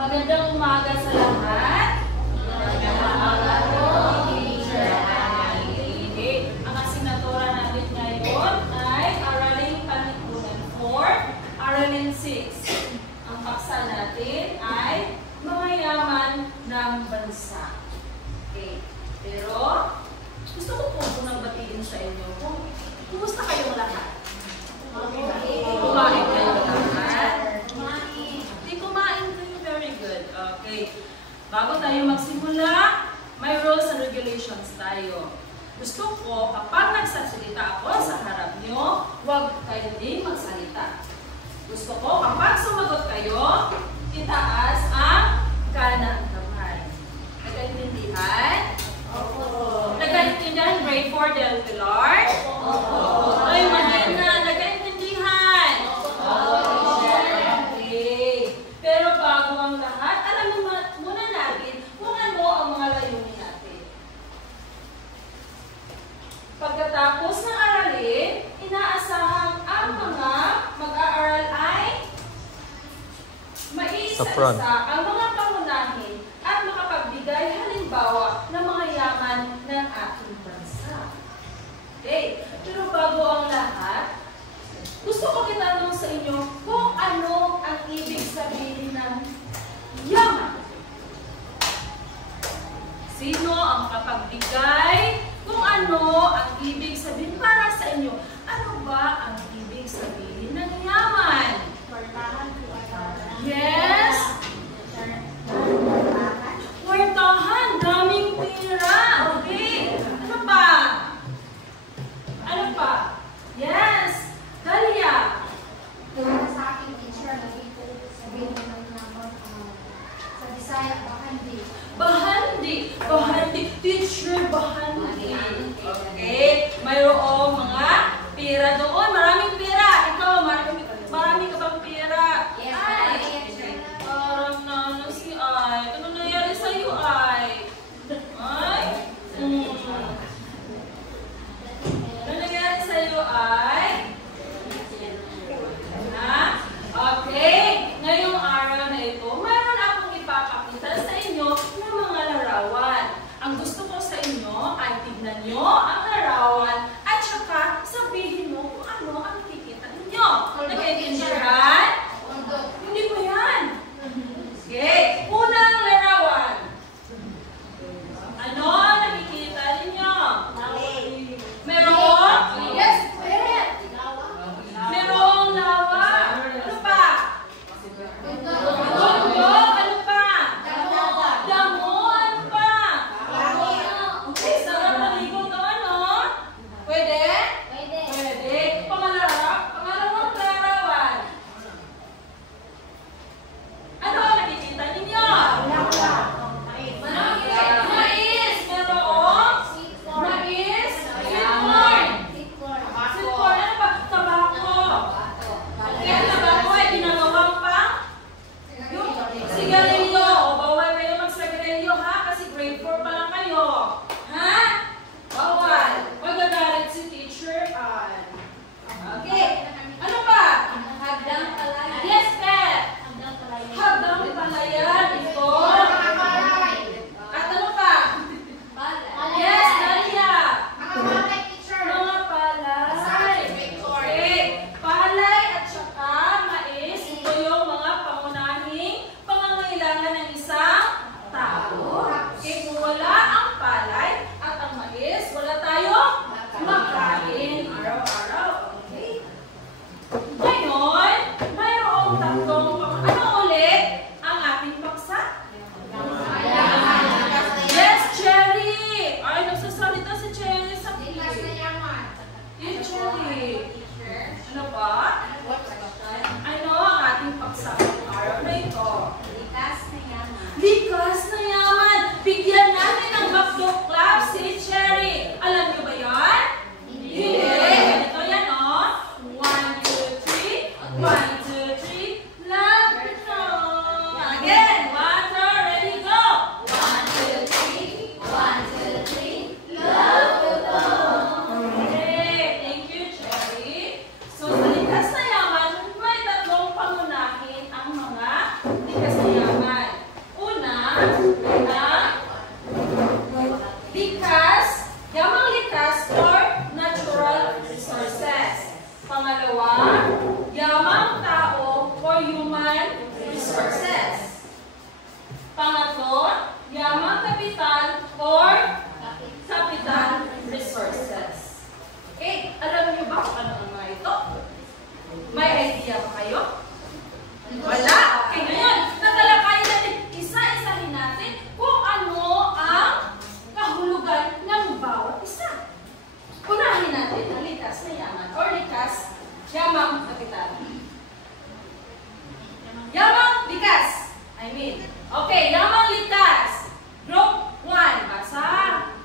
Magandang umaga sa lahat. Magandang umaga po, teacher. Okay. Ang asignatura natin ngayon ay Aralin Panlipunan 4, Aralin 6. Ang paksa natin ay mga yaman ng bansa. Okay. Pero, gusto ko po munang batiin sa inyo kung kumusta kayong lahat? Kumain kayo lahat? Hindi kumain kayo. Very good. Okay. Bago tayo magsimula, may rules and regulations tayo. Gusto ko, kapag nagsasalita ako sa harap nyo, huwag kayo din magsalita. Gusto ko, kapag sumagot kayo, itaas ang kanang kamay. Nagkaintindihan? Opo. Nagkaintindihan grade 4 Del Pilar? Opo. Ay, mahina. Nagkaintindihan? Opo. Okay. Pero bago ang lahat, alamin muna natin kung ano ang mga layunin natin. Pagkatapos ng aralin, inaasahang ang mga mag-aaral ay maiisa-isa ang mga pangunahin at makapagbigay halimbawa ng mga yaman ng ating bansa. Okay, pero bago ang lahat, gusto ko itanong sa inyo kung ano ang ibig sabihin ng yaman. Sino ang makapagbigay kung ano ang ibig sabihin para sa inyo? Ano ba ang ibig sabihin ng yaman? Yes? Kwartahan, daming pera. Okay. Ano pa? Ano pa? Yes. Dalia. Sa aking teacher, naging po sabihin naman naman sa Bisaya, bahandi. Bahandi. Bahandi. Teacher, bahandi. Okay. Mayroong mga pera doon. Marami resources. Pangatlo, yamang kapital or capital resources. Okay, alam niyo ba kung ano ang mga ito? May idea ba kayo? Wala. Okay, ngayon, tatalakayin natin, isa-isahin natin kung ano ang kahulugan ng bawat isa. Unahin natin ang likas na yaman or likas, yamang kapital. Yamang likas. Okay, yamang likas. Group 1. Basa.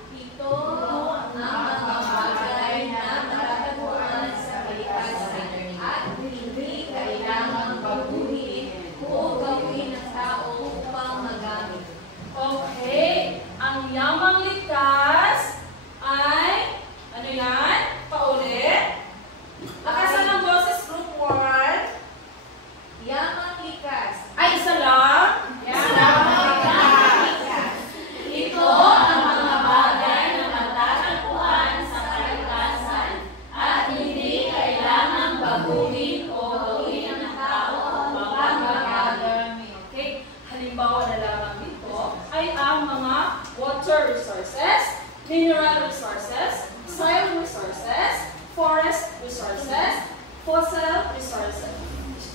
Ito ang mga bagay na matatagpuan sa kalikasan at hindi kailangang baguhin o gawin ng tao upang magamit. Okay, ang yamang likas ay, ano yan? Paulit. Lakasan ng boses, group 1. Yamang likas. Ay, isa lang. Ito ang mga bagay na matatagpuan sa kalikasan at hindi kailangang baguhin o gawin ng tao upang magamit. Okay, halimbawa na lamang dito ay ang mga water resources, mineral resources, soil resources, forest resources, fossil resources,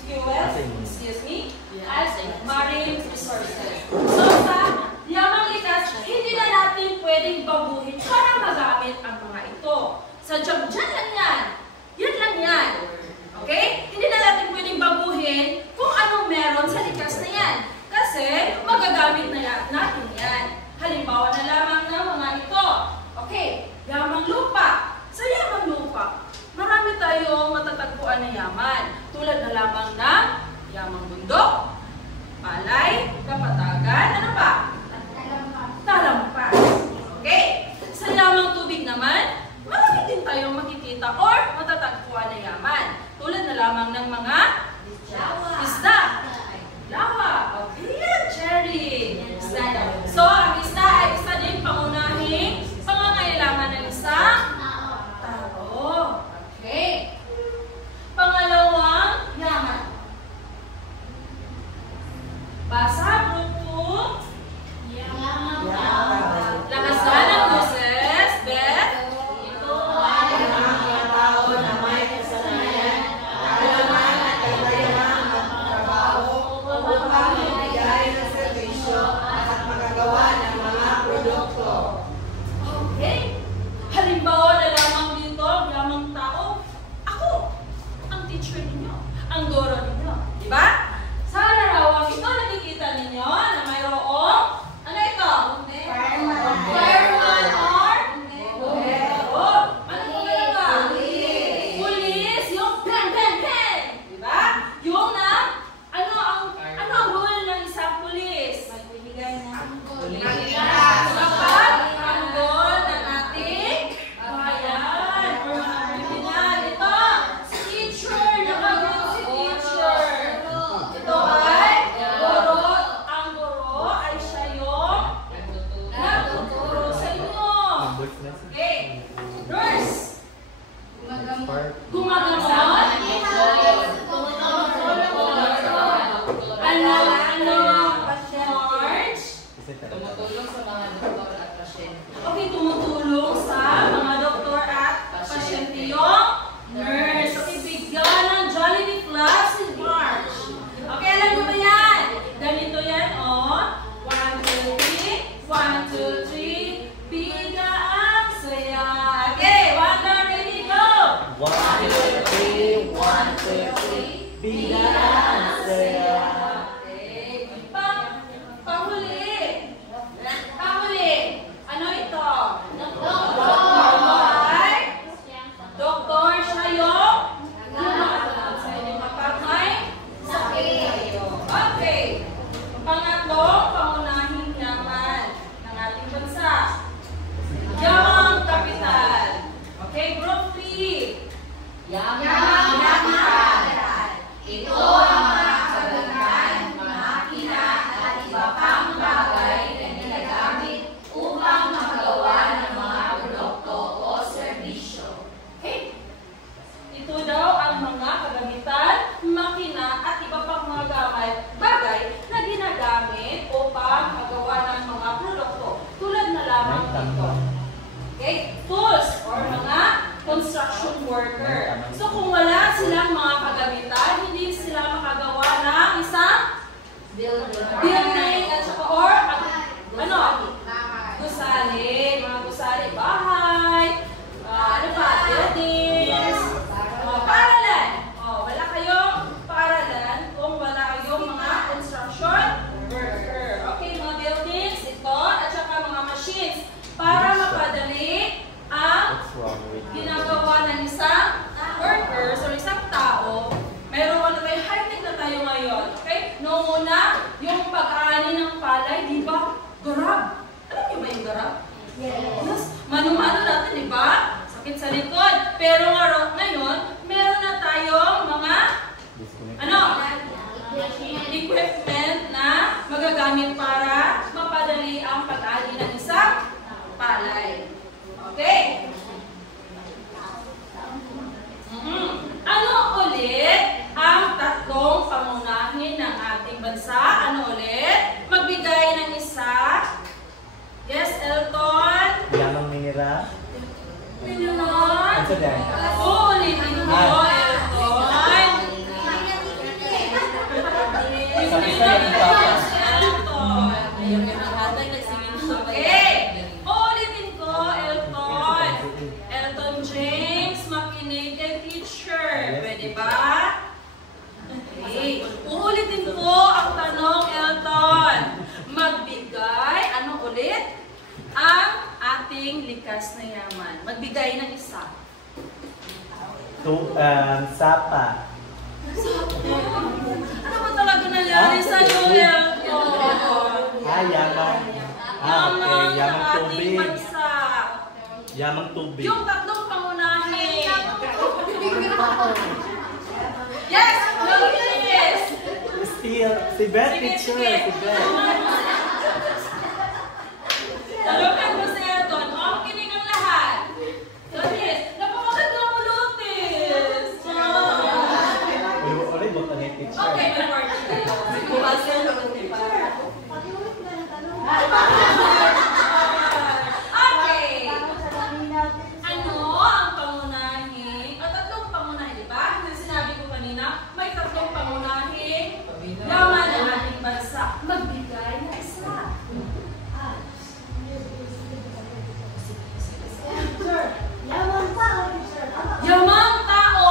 fuel, excuse me, at marine resources. So sa yamang likas, hindi na natin pwedeng baguhin para magamit ang mga ito. Sadyang dyan lang yan. Yan lang yan. Okay? Hindi na natin pwedeng baguhin kung anong meron sa likas na yan. Kasi magagamit na natin yan. Halimbawa na lamang ng mga ito. Okay, yamang lupa. Sa yamang lupa, marami tayong matatagpuan na yaman. Tulad na lamang ng yamang bundok, palay, kapatagan, ano ba? Talampas. Okay? Sa yamang tubig naman, marami din tayong makikita or matatagpuan na yaman. Tulad na lamang ng mga isda. Lawa. Okay, yan, cherry. Isda daw. So, ang isda ay isa din pangunahing pangangailangan ng isang tao. Okay. Pangalawang yaman. Basa, group 2. Lakasan ng boses, Beth. Ito ay mga tao na may kasanayan, kaalaman at kayang magtrabaho upang magbigay ng serbisyo at magagawa ng mga produkto. Okay. Halimbawa na lamang dito, lamang tao. Ako, ang teacher ninyo, ang guro ninyo. Diba? Sa larawang ito, nakikita ninyo na mayroong, ano ito? Fireman or? Oh, ano po talaga? Pulis. Yung pen. Diba? Yung na, ano ang role ng isang pulis? Dapat ang goal ng ating bayan or mga kriminal. Ito, si teacher, nakagot si teacher. Ito ay guro. Ang guro ay siya yung nagtuturo sa inyo. Okay. Nurse. Gumagamot. Charge. Tumutulong sa mga doktor at pasyente. Okay, tumutulong sa mga doktor at pasyente yung nurse. Okay, bigyan ng Jollibee Club si March. Okay, alam mo ba yan? Ganito yan, oh. 1, 2, 3. 1, 2, 3. Biga ang saya. Okay, 1, 2, ready, go! 1, 2, 3, 1, 2, 3. Biga ang saya. Okay, panghuli. Ano ito? Doktor siya yung sa inyong kapatay. Okay. Pangatlo, pangunahing yaman ng ating bansa. Yamang kapital. Okay, group 3. Yamang kapital. Ito ang mga kagamitan, makina at iba pang bagay na ginagamit upang makagawa ng mga produkto o serbisyo. Okay. Ito daw ang mga kagamitan, makina at iba pang mga bagay Building at saka or ano? Gusali. Mga gusali. Bahay. Ano pa? Buildings. Paaralan. Wala kayong paaralan kung wala kayong mga construction worker. Okay, mga buildings, ito, at saka mga machines para mapadali ang ginagawa ng isang workers or isang tao. Meron tayo, high-tech na tayo ngayon. Okay? Noong una, yung pag-aani ng palay, di ba? Garab. Alam niyo ba yung garab? Yes. Mano-mano natin, di ba? Sakit sa likod. Pero ngayon, meron na tayong mga equipment na magagamit para mapadali ang pag-aani ng isang palay. Okay? Ano ulit ang tatlong pangunahin ng ating bansa? Ano ulit? Magbigay ng isa. Yes, Elton? Yamang minira. Pinunon? Ano din? Uulitin mo, Elton. Okay. Uulitin ko, Elton. Elton James, makinig kay teacher. Pwede ba? Okay. Uulitin ko ang tanong, Elton. Magbigay, ano ulit? Ang ating likas na yaman. Magbigay ng isa. Sapa. Ano ba talaga nangyari sa iyo, Elton? Yaman. Yaman Okay. ng Yamang ating tubig. bansa. Yamang tubig. Yung tatlong pangunahin. Yes! No, yes! Still, si Beth, Sige, teacher. sige. Si Beth. Talukan mo si Elton. Makinig ang lahat. Lotis, napakaganda mo, Lotis. Ulit, buta ni teacher. Okay, may party kayo. Buwasan mo, di ba? Okay. Ano ang pangunahin? Tatlong pangunahin, di ba? Kasi sinabi ko kanina, may tatlong pangunahin. Yaman ang ating bansa. Magbigay na isa. Yamang tao.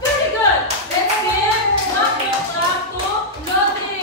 Very good. Let's give Makyo Plato Lotis.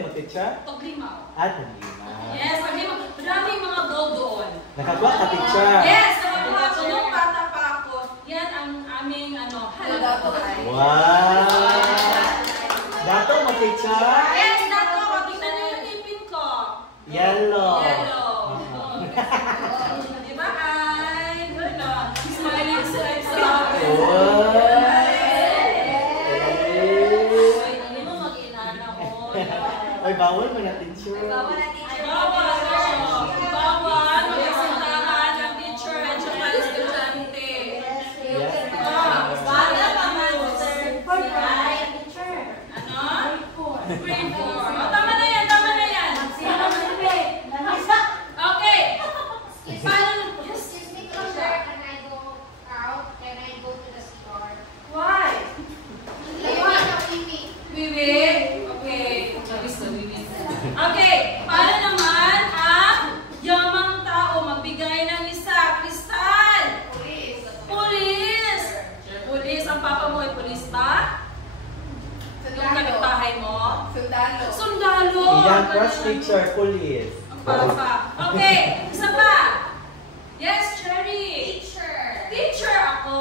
kayo mo, teacher? Toglimaw. Lima. Yes, maraming mga gold doon. Nakakuha ka, teacher? Yes, nakakuha ko. Nung bata pa ako, yan ang aming halaga. Wow! Dato mo, teacher? Yes, dato ko. Tingnan niyo yung ipin ko. Yellow. Yellow. Di ba, ay? Gano'n. Smiling side sa akin. Hindi mo mag-inana ko. Ay, bawal mo na, teacher. Bawal na teacher. Bawal. Bawal. Mag-isintahan ng teacher at saka estudyante. Yes. Bawal pa man, sir. Teacher. Ano? Grade 4. Tama na yan, tama na yan. Okay. Paano? Excuse me, teacher. Can I go out? Can I go to the store? Why? Wiwi. Wiwi? Okay. Labis na wiwi. Okay. Paano naman ang yamang tao magbigay ng isa? Kristal! Pulis! Pulis. Ang papa mo ay pulis ba? Yung kapitbahay mo? Sundalo! Iyan, crush teacher, police. Ang papa. Okay. Isa pa. Yes, Cherry. Teacher. Teacher ako.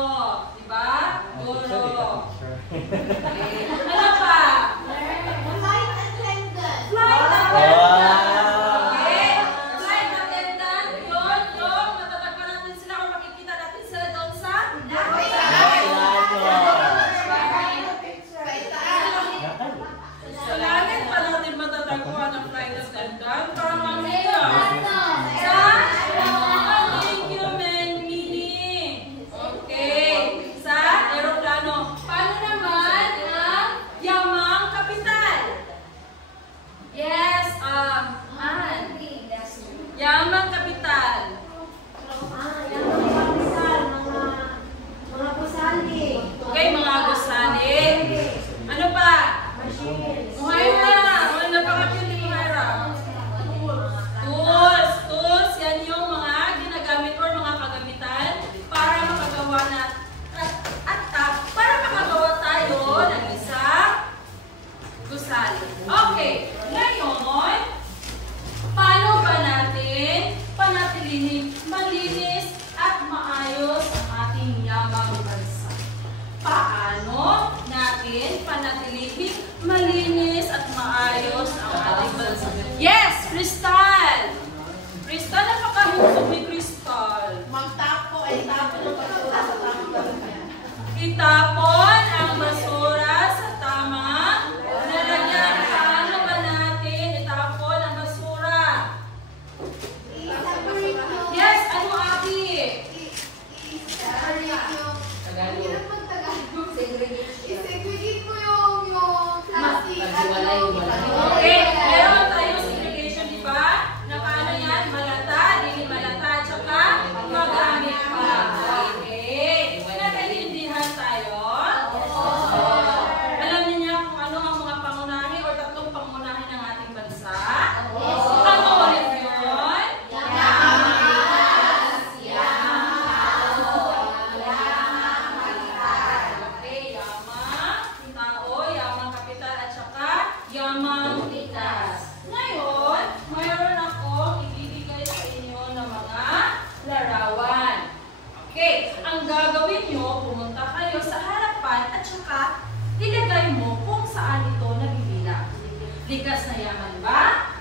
Diba? Teacher, di ka Guro. teacher. Okay. Ano pa? Flight attendant. Flight attendant. Wow. Okay. Flight attendant. Yun, yung matatagpan natin sila kung makikita natin sila doon sa sa langit pa natin matatagpuan ang flight attendant para makita sa human meaning. Okay. Sa aeroplano. Paano naman ang yamang kapital? Yes, yamang kapital. Okay, mga gusali. Ano pa? Muhaira. Wala na pa kayo ni Muhaira. Tools. Tools, yan yung mga ginagamit or mga kagamitan para makagawa na para makagawa tayo ng isang gusali. Okay, ngayon, paano ba natin panatilihing malinis at maayos ang ating yamang bansa? Paano natin panatilihing malinis at maayos ang ating bansa? Yes, Crystal! Crystal, napakahinsog ni Crystal. Itapon ang basura sa tamang lalagyan. Paano ba natin itapon ang basura? Yes, ano Aki? Okay, meron tayong segregation, di ba? Na paano yan? Malata, dili malata, tsaka magamit pa. Okay. Nakaintindihan tayo? Alam niyo kung ano ang mga pangunahin o tatlong pangunahin ng ating bansa? Ano ulit yun? Okay, yamang tao, yamang kapital, at saka yamang likas. Ngayon, mayroon akong ibibigay sa inyo ng mga larawan. Okay, ang gagawin nyo, pumunta kayo sa harapan at saka ilagay mo kung saan ito nabibilang. Likas na yaman ba?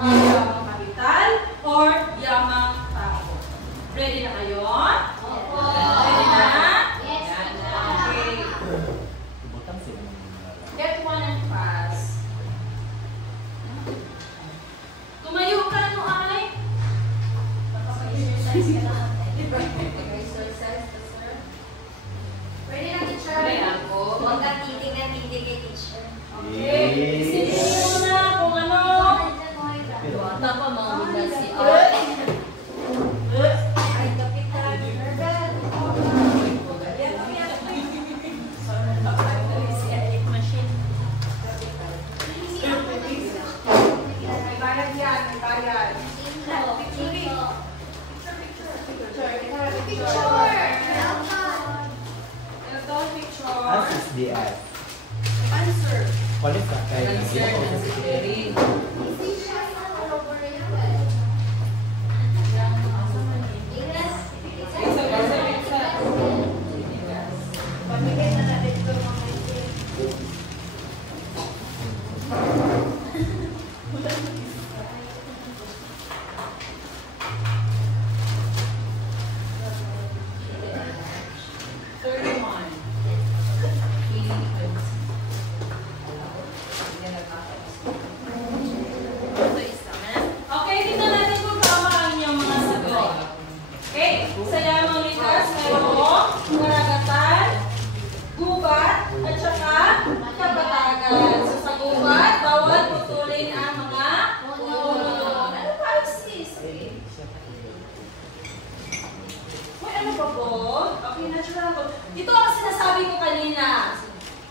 Ang yamang kapital or yamang tao? Ready na kayo? Ready na? Okay. Butang sila ng mga. Get one and pass. Tumayo ka no ay? Exercise ka na. Exercise ka, sir. Ready na, teacher? Ready ako. Huwag ka titig kay teacher. Okay. Isipin mo na kung ano. Wata pa mga si Ay, kapitan. Machine. May bayad yan, may bayad. Picture, picture. Palit ka kay Cancer and Berry. Okay, tingnan natin kung tama ang inyong mga sagot. Okay, sa yamang likas, mayroong karagatan, gubat, at saka kapatagan. So sa gubat, bawal putulin ang mga puno. Ano pa sis? Uy, ano ba po? Okay, natural po. Ito ang sinasabi ko kanina.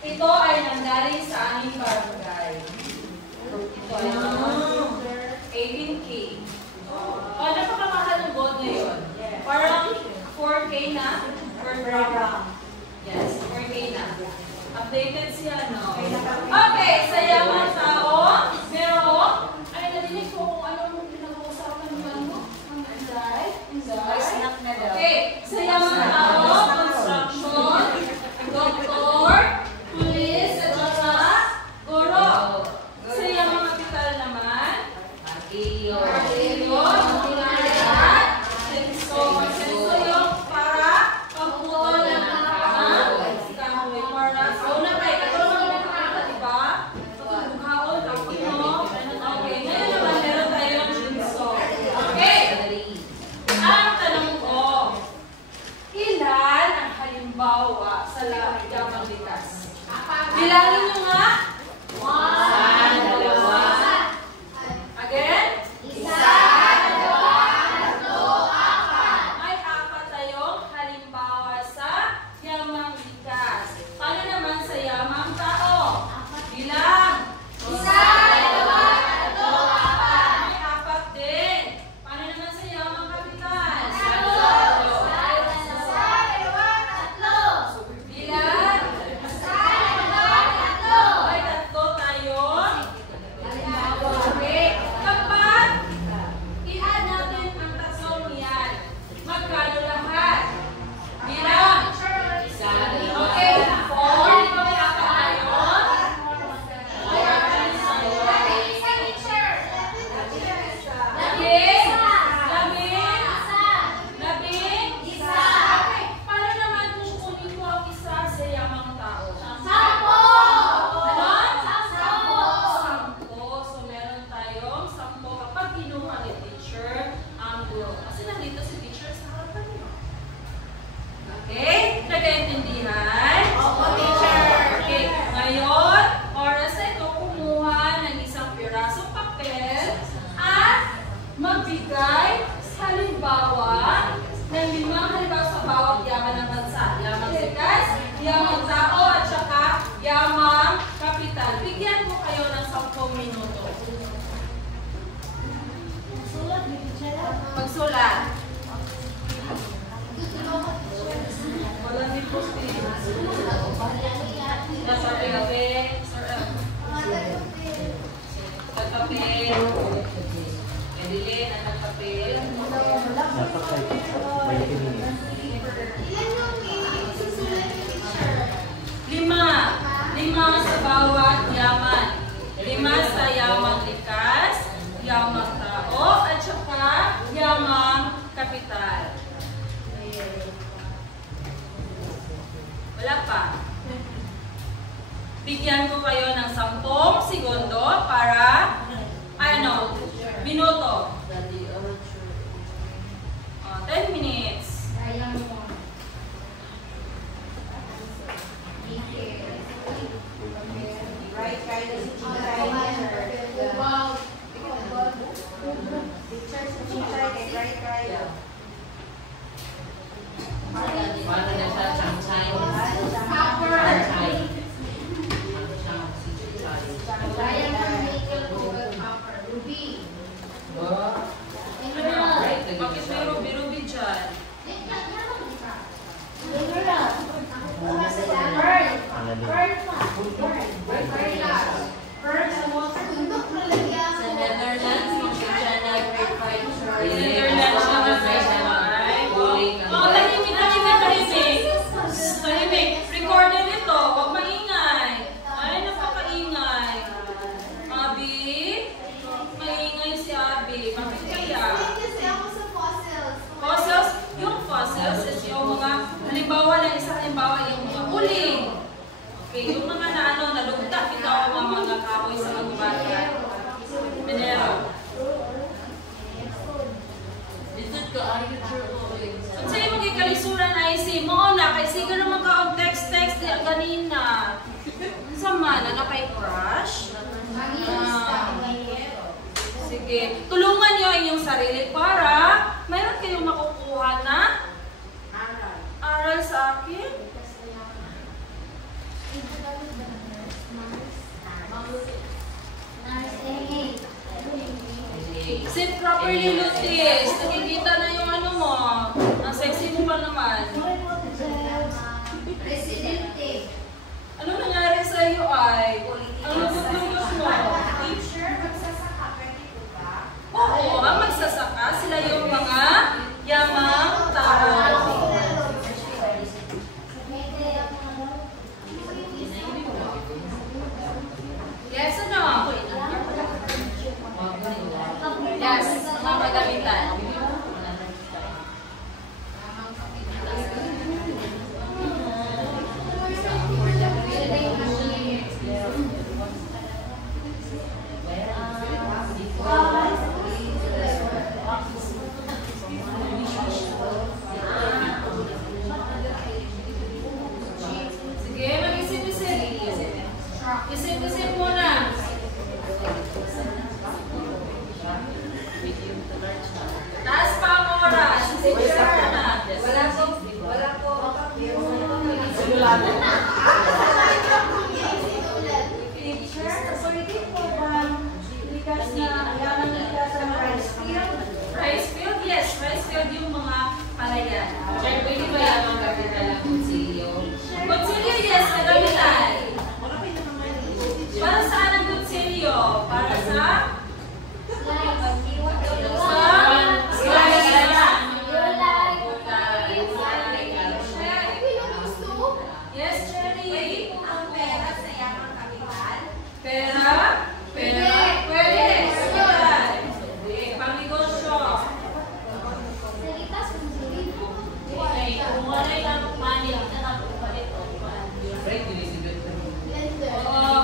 Ito ay nanggaling sa aming barangay. Ito ay 18K. Oh, napakamahal ng gold ngayon. Parang 4K na per gram. Yes, 4K na. Updated siya, no? Okay, sa yamang tao, meron. Ay, narinig ko kung anong pinag-uusapan niyo, ano? Ang Inday? Okay, sa yamang tao, construction, doktor, police, at saka guro. Sa yamang kapital naman, Martillo, senso yung para pagputol ng kahoy. Para sa una tayo, katulong ng mga diba? Pagkaon, tapos mo. Okay, ngayon naman meron tayong senso. Okay, ang tanong ko, ilan ang halimbawa sa yamang likas? Bilangin nyo nga. 1, 2. Again? May apat tayong halimbawa sa yamang likas. Paano naman sa yamang tao? Bilang? 1, 2, 3, 4. May apat din. Paano naman sa yamang kapital? 3. Bilang? May 3 tayo. Okay. Kapag i-add natin ang tatlong yan, magkano lahat? Bilang? Okay. 4. Di ba may apat tayo? Labing? Paano naman kung kunin ko ang isa sa yamang tao? Ano? 10. So, meron tayong 10 kapag kinuha ni teacher ang guro. Kasi nandito si teacher sa harapan niyo. Okay? Nagkaintindihan? Opo, teacher. Okay. Ngayon, oras na ito kumuha ng isang pirasong papel at magbigay sa halimbawa ng 5 halimbawa sa bawat yaman ng bansa. Yamang likas, yamang tao, at saka yamang kapital. Bigyan ko kayo ng 10 minuto. Magsulat. Wala din po nasa tabi. Nagpapel. Edilin ang nagpapel. Dapat tayo 20 minutes. 5 sa bawat yaman. 5 sa yamang likas, yamang tao, at saka yamang kapital. Wala pa. Bigyan ko kayo ng 10 segundo para, minuto. 10 minutes. Bakit may ruby-ruby dyan? Ano din? Bird. bitaw ang mga kahoy sa magbayan. Minero. Kung sa'yo magkikalisuran ay si Mona, kay sige naman ka og text-text di ganina. Sama na kay crush. Sige, tulungan niyo ang inyong sarili para mayroon kayong makukuha na aral sa akin. Sit properly, Lutis. Nakikita na yung ano mo. Ang sexy mo pa naman. Presidente. Ano nangyari sa iyo ay? Ang lubos-lubos mo. Teacher, magsasaka, pwede po ba? Oo, ang magsasaka. Sila yung mga yamang tao. Yes, ano? Yes, mga pagamitan. Sige, mag-isip-isip. Isip-isip muna. Taas pa ang oras. Isip-isip muna. Wala po. Simulado. Teacher, pwede po ba likas na alaman likas sa rice field? Rice field? Yes, rice field yung mga palayan. Sir, pwede ba yung mga gamitan ng kutsilyo? Kutsilyo, yes, nagamitan. Para saan ang kutsilyo? Para sa? Yes, Cherry. Pera? Pera? Pwede. Pang-negosyo. Okay, kung wala yung money, nakakapalit o Break, Elizabeth.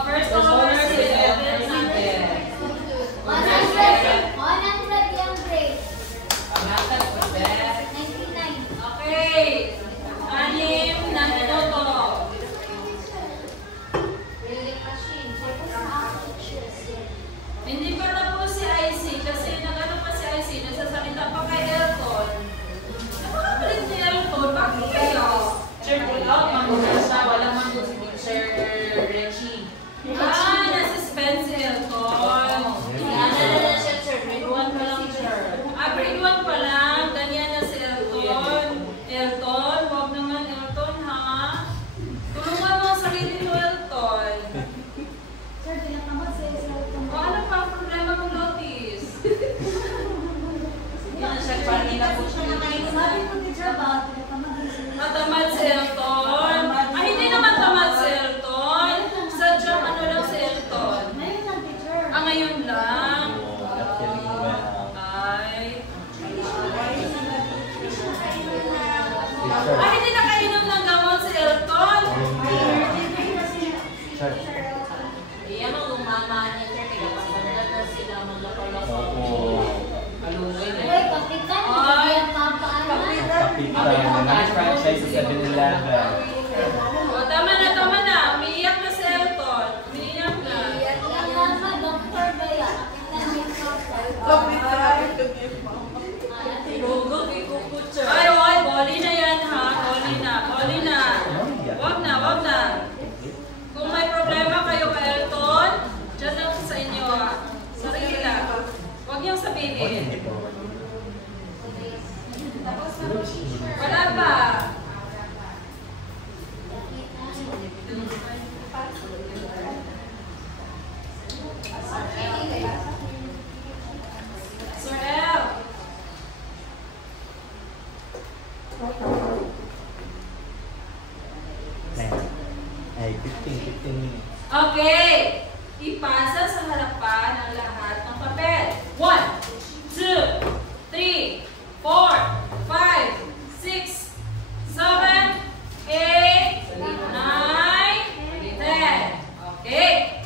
First honors is 1100. 100 yung grade. Pangatan ko, Beth. 99. Okay. Anim na minuto. Drilling machine. Hindi pa na po si IC kasi nagano pa si IC, nagsasalita pa kay Elton. Napakapalit ni Elton, bakit kayo? Sir, pull out, manguna siya. Walang manguna si Sir Reggie. Na-suspense si Elton. Ano na siya, sir? Grade 1 pa lang, sir. Grade 1 pa lang, ganyan na si Elton. Elton, huwag naman Elton ha. Tulungan mo ang sarili mo, Elton. Sir, tinatamad sa cellphone. O ano pa ang problema mo, Lotis? Yan siya, parang nila po siya. Sabi ko, teacher, ba? Tinatamad din sila. Matamad si Elton. Hindi naman tamad si Elton. Sadyang ano lang si Elton. Ngayon lang, teacher. Ngayon lang. Actually, well. Ay. Teacher. Hindi nakainom ng gamot si Elton. Sir. Iyan ang umama niya, sir. Kaya pasaganda na sila maglakaw-lakaw. Oo. Kaluloy na. Uy, kapitan, hindi ang pampaano. Kapitan na nag-franchise sa 7-Eleven. O, tama na. Umiiyak na si Elton. Umiiyak na. Yung mama, doktor ba yan? Rugog, ikukut, sir. Ay, boli na yan ha. Boli na. Wag na. Kung may problema kayo kay Elton, dyan lang sa inyo ha. Sarili lang. Huwag niyong sabihin. Wala ba? Sir El. Ay, 15 minutes. Okay. Ipasa sa harapan ang lahat ng papel. 1, 2, 3, 4, 5, 6, 7, 8, 9, 10. Okay.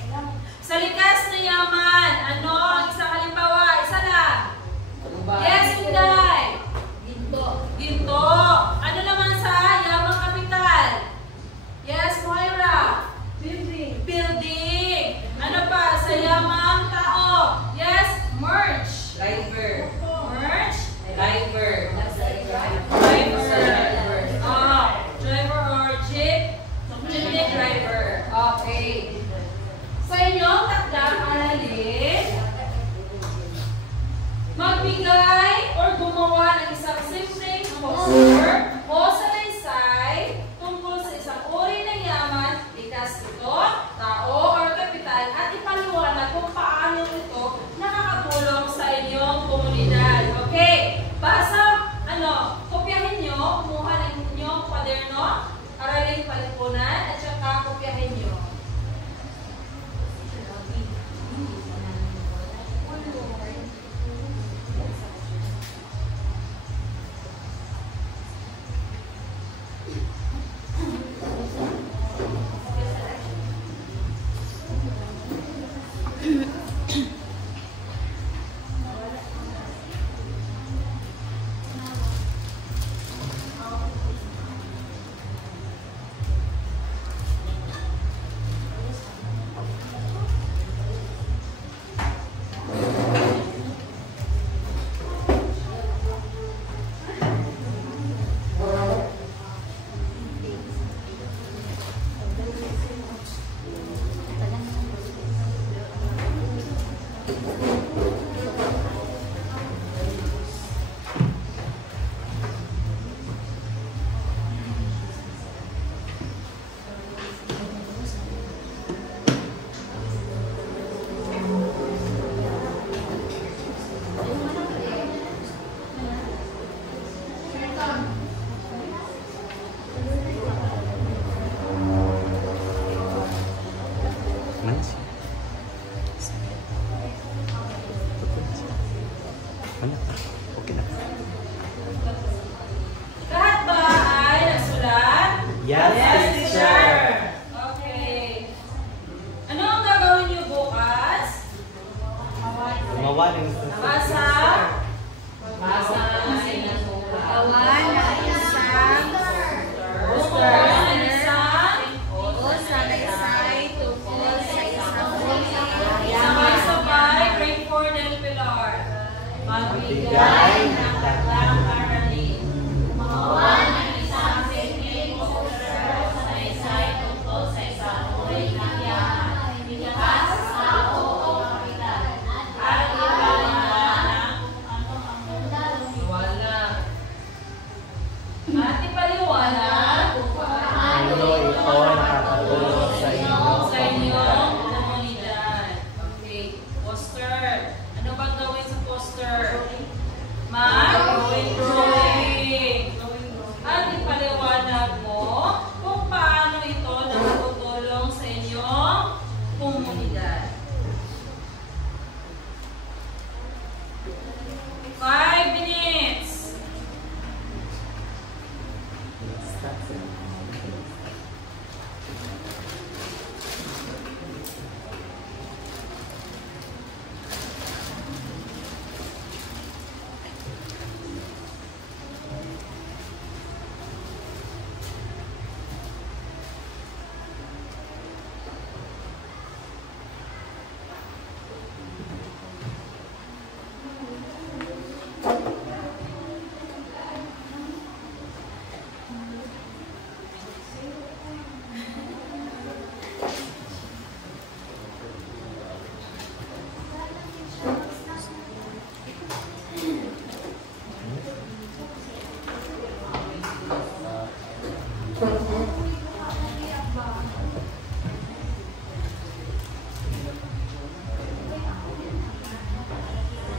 Punan at saka kopyahin nyo. Okay na. Lahat ba ay nagsulat? Yes, teacher. Okay. Ano ang gagawin niyo bukas? Gumawa ng Basa. Basa ang Gawa ng isang Poster. Ng isang salaysay tungkol sa isang sabay-sabay. Grade 4 del Pilar. magbigay ng Taklang aralin. gumawa ng isang simpleng poster o salaysay tungkol sa isang uri ng yaman, likas, tao o kapital. At ipaliwanag Wala. At ipaliwanag ano ito nakatulong sa inyo. sa inyong komunidad. Okay. Poster. Ano bang gawin sa poster? Drawing. At ipaliwanag mo kung paano ito nakatutulong sa inyong komunidad. 5 minutes.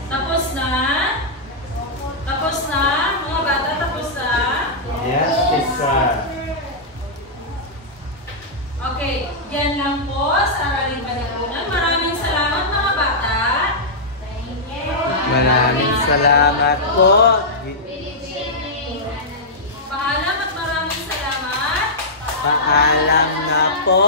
Tapos na? Tapos na? Mga bata, tapos na? Yes, teacher. Okay, yan lang po sa Araling Panlipunan. Maraming salamat mga bata. Maraming salamat po. Paalam at maraming salamat. Paalam na po.